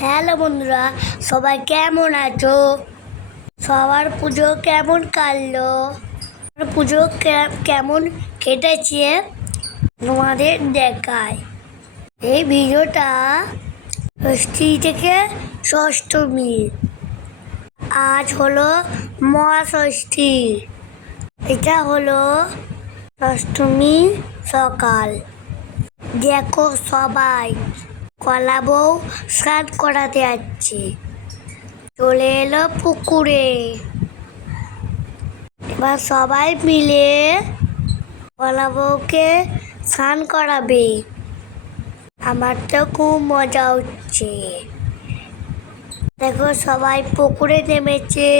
Hello বন্ধুরা, সবাই কেমন আছো? সবার পুজো কেমন কাটলো? পুজো কেমন কেটেছে? তোমাদের দেখায় এই ভিডিওটা ষষ্ঠী থেকে ষষ্ঠমী। আজ হলো মহাষষ্ঠী। এটা হলো ষষ্ঠমী সকাল। দেখো সবাই কলা বউ স্নান করাতে যাচ্ছে চলে এলো পুকুরে। এবার সবাই মিলে কলা বউকে স্নান করাবে। আমার তো খুব মজা হচ্ছে। দেখো সবাই পুকুরে নেমেছে।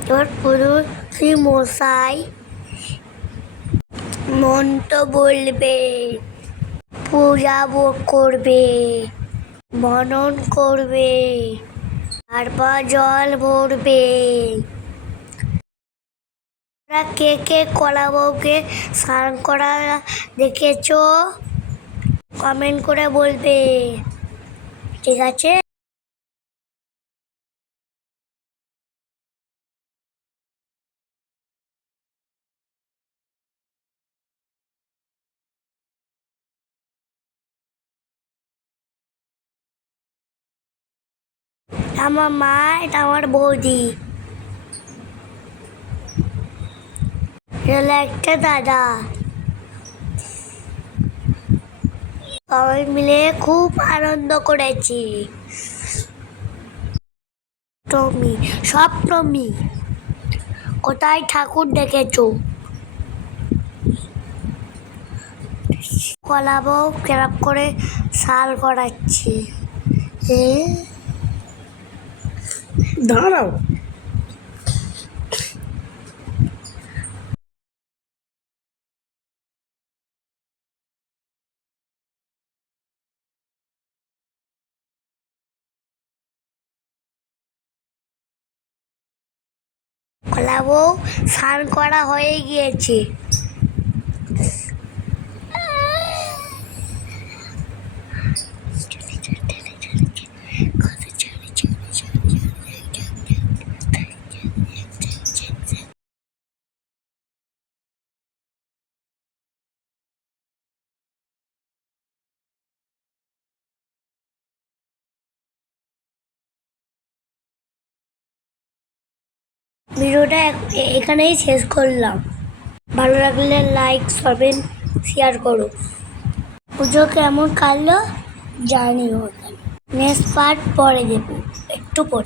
এবার পুরুষ মশাই মন তো বলবে। পূজা করবে মনন করবে তারপর জল ভরবে। কে কে কলা বউকে স্নান করা দেখেছ? কমেন্ট করে বলবে। ঠিক আছে? আমার মা, এটা আমার বৌদি। একটা দাদা। সবাই মিলে খুব আনন্দ করেছি। সপ্তমী সপ্তমী কোথায় ঠাকুর দেখেছ? কলাবো কেরাপ করে শাল করাচ্ছে এ দাঁড়াও। কলাবো স্নান করা হয়ে গিয়েছে। ভিডিওটা এখানেই শেষ করলাম। ভালো লাগলে লাইক করবেন শেয়ার করো। পুজো কেমন কাটলো জানিও। নেক্সট পার্ট পরে দেবো একটু পরে।